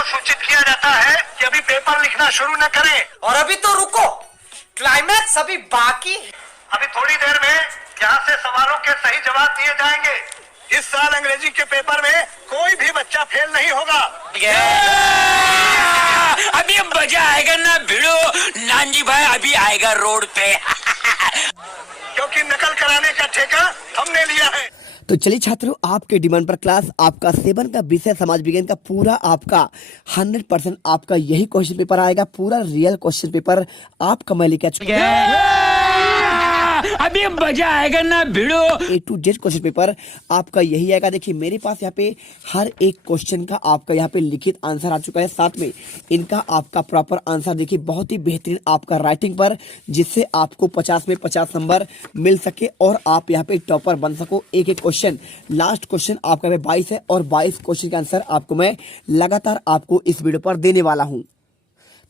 को सूचित किया जाता है कि अभी पेपर लिखना शुरू न करें। और अभी तो रुको, क्लाइमैक्स अभी बाकी है। अभी थोड़ी देर में यहाँ से सवालों के सही जवाब दिए जाएंगे। इस साल अंग्रेजी के पेपर में कोई भी बच्चा फेल नहीं होगा। अभी मजा आएगा ना भिड़ो, नानजी भाई अभी आएगा रोड पे। क्योंकि नकल कराने का ठेका हमने लिया है। तो चलिए छात्रों, आपके डिमांड पर क्लास आपका 7 का विषय समाज विज्ञान का पूरा आपका 100% आपका यही क्वेश्चन पेपर आएगा। पूरा रियल क्वेश्चन पेपर आपका मैं लेके आ चुका अभी मजा आएगा ना भिड़ो। A to Z question paper आपका यही आएगा। देखिए मेरे पास यहाँ पे हर एक क्वेश्चन का आपका यहाँ पे लिखित आंसर आ चुका है, साथ में इनका आपका प्रॉपर आंसर देखिए बहुत ही बेहतरीन आपका राइटिंग पर, जिससे आपको 50 में 50 नंबर मिल सके और आप यहाँ पे टॉपर बन सको। एक एक क्वेश्चन, लास्ट क्वेश्चन आपका 22 है और 22 क्वेश्चन का आंसर आपको मैं लगातार आपको इस वीडियो पर देने वाला हूँ।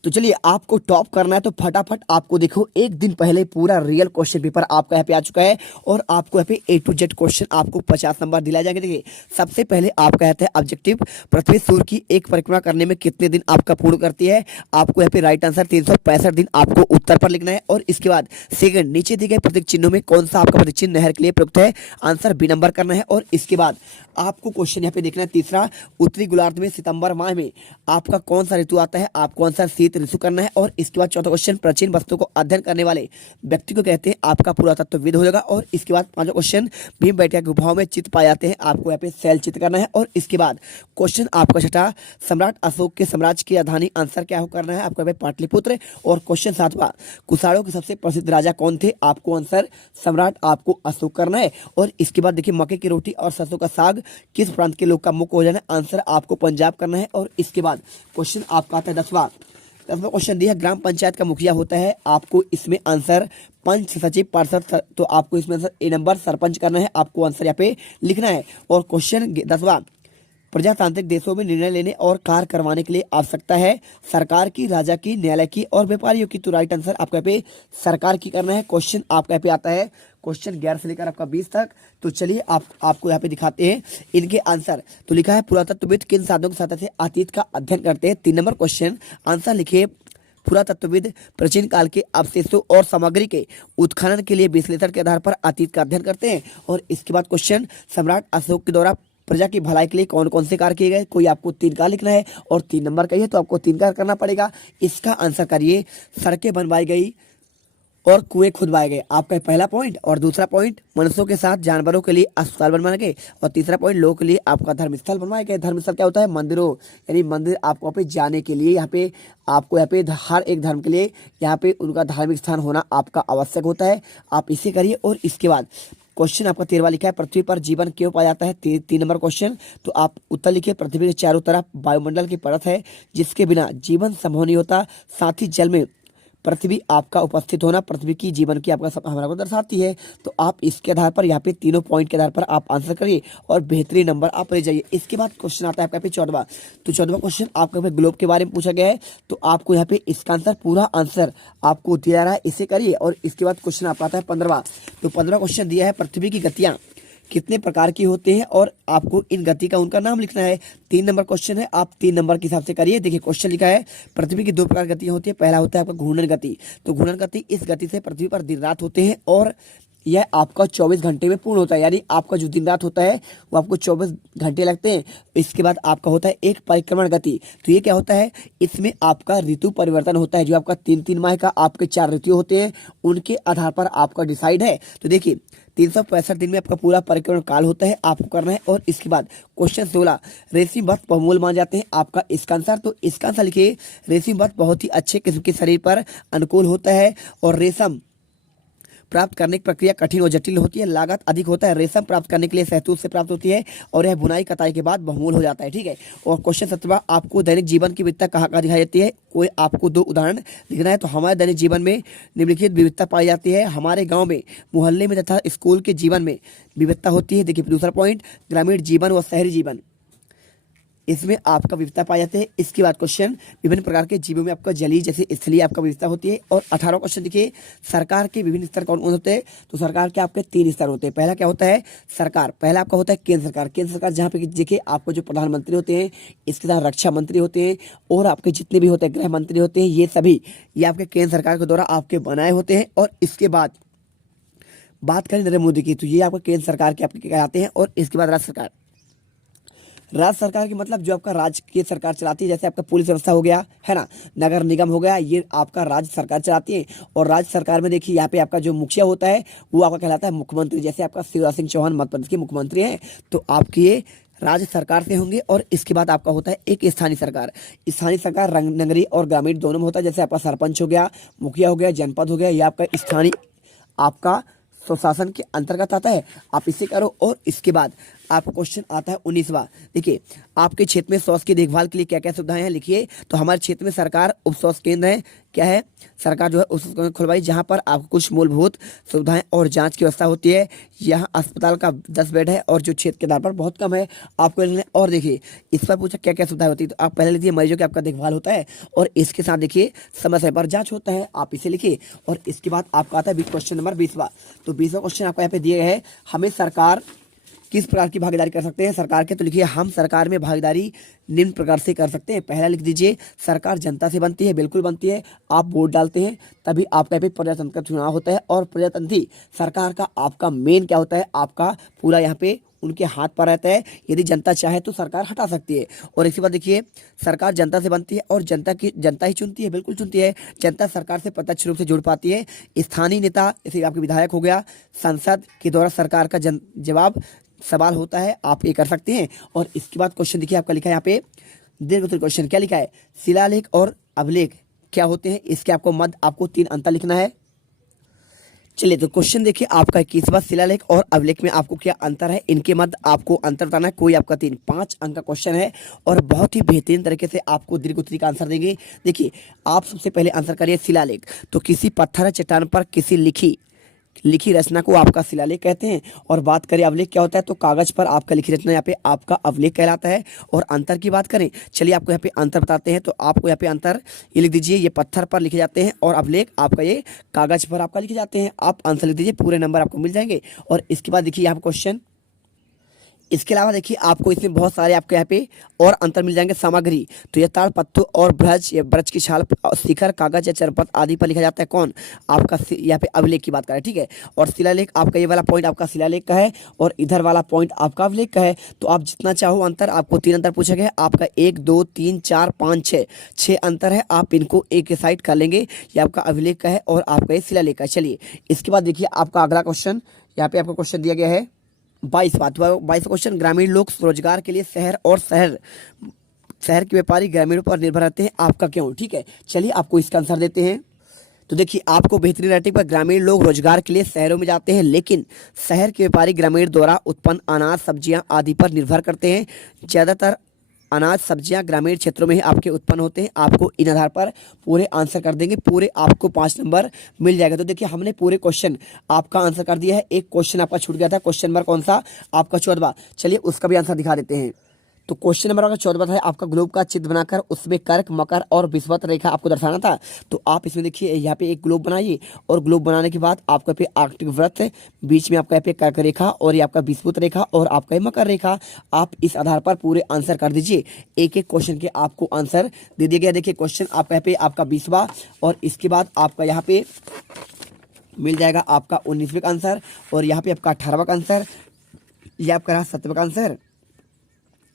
तो चलिए, आपको टॉप करना है तो फटाफट आपको देखो एक दिन पहले पूरा रियल क्वेश्चन पेपर आपका यहाँ पे आ चुका है और आपको यहाँ पे A to Z क्वेश्चन आपको 50 नंबर दिलाए जाएंगे। देखिए सबसे पहले आपका यहाँ है ऑब्जेक्टिव, पृथ्वी सूर्य की एक परिक्रमा करने में कितने दिन आपका पूर्ण करती है। आपको यहाँ पे राइट आंसर 365 दिन आपको उत्तर पर लिखना है। और इसके बाद सेकंड, नीचे दिए गए प्रतीक चिन्हों में कौन सा आपका प्रतीक चिन्ह नहर के लिए प्रयुक्त है, आंसर बी नंबर करना है। और इसके बाद आपको क्वेश्चन यहाँ पे देखना है तीसरा, उत्तरी गोलार्ध में सितंबर माह में आपका कौन सा ऋतु आता है, आपको आंसर शीत ऋतु करना है। और इसके बाद चौथा क्वेश्चन, प्राचीन वस्तु को अध्ययन करने वाले व्यक्ति को कहते हैं, आपका पुरातत्वविद हो जाएगा। और इसके बाद पांचवा क्वेश्चन, भीमबेटका गुफाओं में चित्र पाए जाते हैं, आपको यहाँ पे शैल चित्र करना है। और इसके बाद क्वेश्चन आपका छठा, सम्राट अशोक के साम्राज्य की राजधानी, आंसर क्या हो करना है, आपको यहाँ पे पाटलिपुत्र। और क्वेश्चन सातवां, कुषाणों के सबसे प्रसिद्ध राजा कौन थे, आपको आंसर सम्राट आपको अशोक करना है। और इसके बाद देखिए मक्के की रोटी और सरसों का साग किस प्रांत के लोग का मुख्य भोजन है, आंसर आपको पंजाब करना है। और इसके बाद क्वेश्चन आपका आता है 10वां क्वेश्चन दिया, ग्राम पंचायत का मुखिया होता है, आपको इसमें आंसर पंच सचिव पार्षद, तो आपको इसमें आंसर ए नंबर सरपंच करना है, आपको आंसर यहाँ पे लिखना है। और क्वेश्चन 10वां, प्रजातांत्रिक देशों में निर्णय लेने और कार्य करवाने के लिए आवश्यकता है सरकार की, राजा की, न्यायालय की और व्यापारियों की, तो राइट आंसर आपको यहाँ पे सरकार की करना है। क्वेश्चन आपका यहाँ पे आता है क्वेश्चन 11 से लेकर आपका 20 तक। तो चलिए आपको यहाँ पे दिखाते हैं इनके आंसर। तो लिखा है, पुरातत्वविद किन साधनों की सहायता से अतीत का अध्ययन करते हैं। 3 नंबर क्वेश्चन, आंसर लिखिए, पुरातत्वविद प्राचीन काल के अवशेषों और सामग्री के उत्खनन के लिए विश्लेषण के आधार पर अतीत का अध्ययन करते हैं। और इसके बाद क्वेश्चन, सम्राट अशोक के द्वारा प्रजा की भलाई के लिए कौन कौन से कार्य किए गए, कोई आपको 3 का लिखना है और 3 नंबर का ही है तो आपको 3 का करना पड़ेगा। इसका आंसर करिए, सड़कें बनवाई गई और कुएं खुदवाए गए, आपका पहला पॉइंट। और दूसरा पॉइंट, मनुष्यों के साथ जानवरों के लिए अस्पताल बनवाए गए। और तीसरा पॉइंट, लोगों के लिए आपका धर्मस्थल बनवाए गए। धर्मस्थल क्या होता है, मंदिरों, यानी मंदिर आपको यहाँ पे जाने के लिए, यहाँ पे आपको यहाँ पे हर एक धर्म के लिए यहाँ पे उनका धार्मिक स्थान होना आपका आवश्यक होता है, आप इसे करिए। और इसके बाद क्वेश्चन आपका 13वां लिखा है, पृथ्वी पर जीवन क्यों पाया जाता है, 3 नंबर क्वेश्चन। तो आप उत्तर लिखिए, पृथ्वी के चारों तरफ वायुमंडल की परत है जिसके बिना जीवन संभव नहीं होता, साथ ही जल में पृथ्वी आपका उपस्थित होना पृथ्वी की जीवन की आपका हमारा को दर्शाती है। तो आप इसके आधार पर यहाँ पे तीनों पॉइंट के आधार पर आप आंसर करिए और बेहतरीन नंबर आप ले जाइए। इसके बाद क्वेश्चन आता है आपका 14वां। तो 14वां क्वेश्चन आपका ग्लोब के बारे में पूछा गया है, तो आपको यहाँ पे इसका आंसर पूरा आंसर आपको दिया रहा है, इसे करिए। और इसके बाद क्वेश्चन आपका आता है 15वां। तो 15वां क्वेश्चन दिया है, पृथ्वी की गतियाँ कितने प्रकार की होते हैं और आपको इन गति का उनका नाम लिखना है। 3 नंबर क्वेश्चन है, आप 3 नंबर के हिसाब से करिए। देखिए क्वेश्चन लिखा है, पृथ्वी की 2 प्रकार की गतियां होती है, पहला होता है आपका घूर्णन गति। तो घूर्णन गति, इस गति से पृथ्वी पर दिन रात होते हैं और यह आपका 24 घंटे में पूर्ण होता है, यानी आपका जो दिन रात होता है वो आपको 24 घंटे लगते हैं। इसके बाद आपका होता है एक परिक्रमण गति। तो ये क्या होता है, इसमें आपका ऋतु परिवर्तन होता है, जो आपका 3-3 माह का आपके 4 ऋतु होते हैं उनके आधार पर आपका डिसाइड है। तो देखिए 365 दिन में आपका पूरा परिक्रमण काल होता है, आपको करना है। और इसके बाद क्वेश्चन 16, रेशमी वस्त्र बहुमूल्य माने जाते हैं, आपका इसका आंसर। तो इसका आंसर लिखिए, रेशमी वस्त्र बहुत ही अच्छे किस्म के शरीर पर अनुकूल होता है और रेशम प्राप्त करने की प्रक्रिया कठिन और जटिल होती है, लागत अधिक होता है। रेशम प्राप्त करने के लिए शहतूत से प्राप्त होती है और यह बुनाई कताई के बाद बहुमूल्य हो जाता है, ठीक है। और क्वेश्चन 17, आपको दैनिक जीवन की विविधता कहाँ कहाँ दिखाई देती है, कोई आपको 2 उदाहरण लिखना है। तो हमारे दैनिक जीवन में निम्नलिखित विविधता पाई जाती है, हमारे गाँव में, मोहल्ले में तथा स्कूल के जीवन में विविधता होती है। देखिए दूसरा पॉइंट, ग्रामीण जीवन व शहरी जीवन इसमें आपका विविधता पाई जाती है। इसके बाद क्वेश्चन विभिन्न प्रकार के जीवों में आपका जलीय जैसे स्थलीय आपका विविधता होती है। और 18वां क्वेश्चन देखिए, सरकार के विभिन्न स्तर कौन कौन होते हैं? तो सरकार के आपके 3 स्तर होते हैं। पहला क्या होता है? सरकार, पहला आपका होता है केंद्र सरकार। केंद्र सरकार जहाँ पे देखिए आपको जो प्रधानमंत्री होते हैं, इसके साथ रक्षा मंत्री होते हैं और आपके जितने भी होते हैं गृह मंत्री होते हैं, ये सभी ये आपके केंद्र सरकार के द्वारा आपके बनाए होते हैं। और इसके बाद बात करें नरेंद्र मोदी की, तो ये आपका केंद्र सरकार के आपके कहलाते हैं। और इसके बाद राज्य सरकार, राज्य सरकार की मतलब जो आपका राज्य की सरकार चलाती है, जैसे आपका पुलिस व्यवस्था हो गया है ना, नगर निगम हो गया, ये आपका राज्य सरकार चलाती है। और राज्य सरकार में देखिए यहाँ पे आपका जो मुखिया होता है वो आपका कहलाता है मुख्यमंत्री। जैसे आपका शिवराज सिंह चौहान मध्य प्रदेश के मुख्यमंत्री हैं, तो आपकी ये राज्य सरकार से होंगे। और इसके बाद आपका होता है एक स्थानीय सरकार। स्थानीय सरकार नगरीय और ग्रामीण दोनों में होता है। जैसे आपका सरपंच हो गया, मुखिया हो गया, जनपद हो गया, ये आपका स्थानीय आपका स्वशासन के अंतर्गत आता है। आप इसे करो। और इसके बाद आपका क्वेश्चन आता है 19वां। देखिए आपके क्षेत्र में स्वास्थ्य की देखभाल के लिए क्या क्या सुविधाएं हैं, लिखिए। तो हमारे क्षेत्र में सरकार उप स्वास्थ्य केंद्र है, क्या है, सरकार जो है उप स्वास्थ्य केंद्र खुलवाई, जहां पर आपको कुछ मूलभूत सुविधाएं और जांच की व्यवस्था होती है। यहाँ अस्पताल का 10 बेड है और जो क्षेत्र के आधार पर बहुत कम है आपको लेना। और देखिए इस पर पूछा क्या क्या सुविधाएं होती है, तो आप पहले लीजिए मरीजों की आपका देखभाल होता है और इसके साथ देखिए समय समय पर जाँच होता है, आप इसे लिखिए। और इसके बाद आपका आता है क्वेश्चन नंबर 20वां। तो 20वां क्वेश्चन आपको यहाँ पे दिए गए हैं, हमें सरकार किस प्रकार की भागीदारी कर सकते हैं सरकार के, तो लिखिए हम सरकार में भागीदारी निम्न प्रकार से कर सकते हैं। पहला लिख दीजिए, सरकार जनता से बनती है, बिल्कुल बनती है। आप वोट डालते हैं तभी आपका भी प्रजातंत्र का चुनाव होता है। और प्रजातंत्री सरकार का आपका मेन क्या होता है, आपका पूरा यहाँ पे उनके हाथ पर रहता है। यदि जनता चाहे तो सरकार हटा सकती है। और इसके बाद देखिए सरकार जनता से बनती है और जनता ही चुनती है, बिल्कुल चुनती है। जनता सरकार से प्रत्यक्ष रूप से जुड़ पाती है। स्थानीय नेता जैसे आपके विधायक हो गया, संसद के द्वारा सरकार का जवाब सवाल होता है, आप ये कर सकते हैं। और इसके बाद क्वेश्चन देखिए आपका लिखा है यहाँ पे दीर्घ उत्तर क्वेश्चन, क्या लिखा है, शिलालेख और अभिलेख क्या होते हैं, इसके आपको मध्य आपको 3 अंतर लिखना है। चलिए तो क्वेश्चन देखिए आपका 21वां, शिलालेख और अभिलेख में आपको क्या अंतर है, इनके मध्य आपको अंतर बताना है। कोई आपका 5 अंक का क्वेश्चन है और बहुत ही बेहतरीन तरीके से आपको दीर्घ उत्तरी का आंसर देंगे। देखिए आप सबसे पहले आंसर करिए शिलालेख। तो किसी पत्थर या चट्टान पर किसी लिखी रचना को आपका शिलालेख कहते हैं। और बात करें अभिलेख क्या होता है, तो कागज पर आपका लिखी रचना यहाँ पे आपका अभिलेख कहलाता है। और अंतर की बात करें, चलिए आपको यहाँ पे अंतर बताते हैं। तो आपको यहाँ पे अंतर ये लिख दीजिए, ये पत्थर पर लिखे जाते हैं और अभिलेख आपका ये कागज पर आपका लिखे जाते हैं। आप आंसर लिख दीजिए, पूरे नंबर आपको मिल जाएंगे। और इसके बाद देखिए यहाँ पे क्वेश्चन, इसके अलावा देखिए आपको इसमें बहुत सारे आपके यहाँ पे और अंतर मिल जाएंगे। सामग्री, तो ये ताड़ पत्तों और ब्रज की छाल, शिखर, कागज या चरपत आदि पर लिखा जाता है। कौन, आपका यहाँ पे अभिलेख की बात करें, ठीक है। और शिलालेख आपका ये वाला पॉइंट आपका शिलालेख का है और इधर वाला पॉइंट आपका अभिलेख का है। तो आप जितना चाहो अंतर, आपको 3 अंतर पूछा गया, आपका 1 2 3 4 5 6 अंतर है। आप इनको एक साइड कर लेंगे, ये आपका अभिलेख का है और आपका ये शिलालेख का है। चलिए इसके बाद देखिए आपका अगला क्वेश्चन, यहाँ पे आपको क्वेश्चन दिया गया है 22वां क्वेश्चन, ग्रामीण लोग रोजगार के लिए शहर के व्यापारी ग्रामीणों पर निर्भर रहते हैं, आपका क्यों, ठीक है। चलिए आपको इसका आंसर देते हैं। तो देखिए आपको बेहतरीन राइटिंग पर, ग्रामीण लोग रोजगार के लिए शहरों में जाते हैं, लेकिन शहर के व्यापारी ग्रामीण द्वारा उत्पन्न अनाज, सब्जियां आदि पर निर्भर करते हैं। ज़्यादातर अनाज सब्जियां ग्रामीण क्षेत्रों में ही आपके उत्पन्न होते हैं। आपको इन आधार पर पूरे आंसर कर देंगे, पूरे आपको 5 नंबर मिल जाएगा। तो देखिए हमने पूरे क्वेश्चन आपका आंसर कर दिया है। एक क्वेश्चन आपका छूट गया था, क्वेश्चन नंबर कौन सा, आपका 14वां। चलिए उसका भी आंसर दिखा देते हैं। तो क्वेश्चन नंबर आपका 14वां था, आपका ग्लोब का चित्र बनाकर उसमें कर्क, मकर और विषुवत रेखा आपको दर्शाना था। तो आप इसमें देखिए यहाँ पे एक ग्लोब बनाइए और ग्लोब बनाने के बाद आपका पे आर्कटिक वृत्त, बीच में आपका यहाँ पे कर्क रेखा और ये आपका विषुवत रेखा और आपका मकर रेखा। आप इस आधार पर पूरे आंसर कर दीजिए। एक एक क्वेश्चन के आपको आंसर दे दिया गया। देखिए क्वेश्चन आपका यहाँ पे आपका 20वां और इसके बाद आपका यहाँ पे मिल जाएगा आपका 19वें का आंसर और यहाँ पे आपका 18वां का आंसर, ये आपका रहा 7वां का आंसर,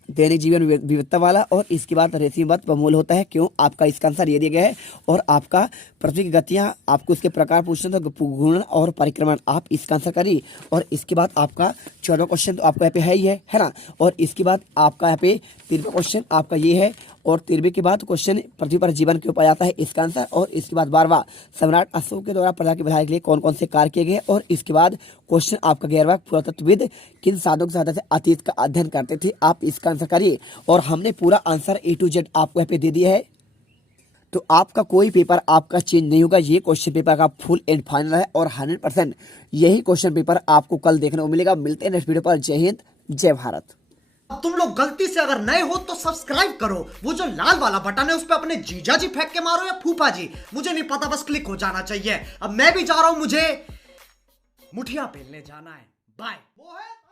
दैनिक जीवन विविधता वाला। और इसके बाद रेसिमवत बमूल होता है, क्यों, आपका इसका आंसर ये दिया गया है। और आपका पृथ्वी की गतियाँ, आपको इसके प्रकार पूछना तो घूर्णन और परिक्रमण, आप इसका आंसर करिए। और इसके बाद आपका 14वां क्वेश्चन तो आपका यहाँ पे है ही है ना। और इसके बाद आपका यहाँ पे 13वां क्वेश्चन आपका ये है और 13वें के बाद क्वेश्चन पृथ्वी पर जीवन क्यों पाया जाता है, इसका आंसर। और इसके बाद 12वां, सम्राट अशोक के द्वारा प्रजा की भलाई के लिए कौन कौन से कार्य किए गए। और इसके बाद क्वेश्चन आपका 11वां, पुरातत्वविद किन साधनों की सहायता से अतीत का अध्ययन करते थे, आप इसका आंसर करिए। और हमने पूरा आंसर A to Z आपको यहाँ पे दे दिया है। तो आपका कोई पेपर आपका चेंज नहीं होगा, ये क्वेश्चन पेपर का फुल एंड फाइनल है और 100% यही क्वेश्चन पेपर आपको कल देखने को मिलेगा। मिलते हैं नेक्स्ट वीडियो पर। जय हिंद, जय भारत। अब तुम लोग गलती से अगर नए हो तो सब्सक्राइब करो, वो जो लाल वाला बटन है उस पर अपने जीजा जी फेंक के मारो या फूफा जी, मुझे नहीं पता, बस क्लिक हो जाना चाहिए। अब मैं भी जा रहा हूं, मुझे मुठिया पेलने जाना है। बाय। वो है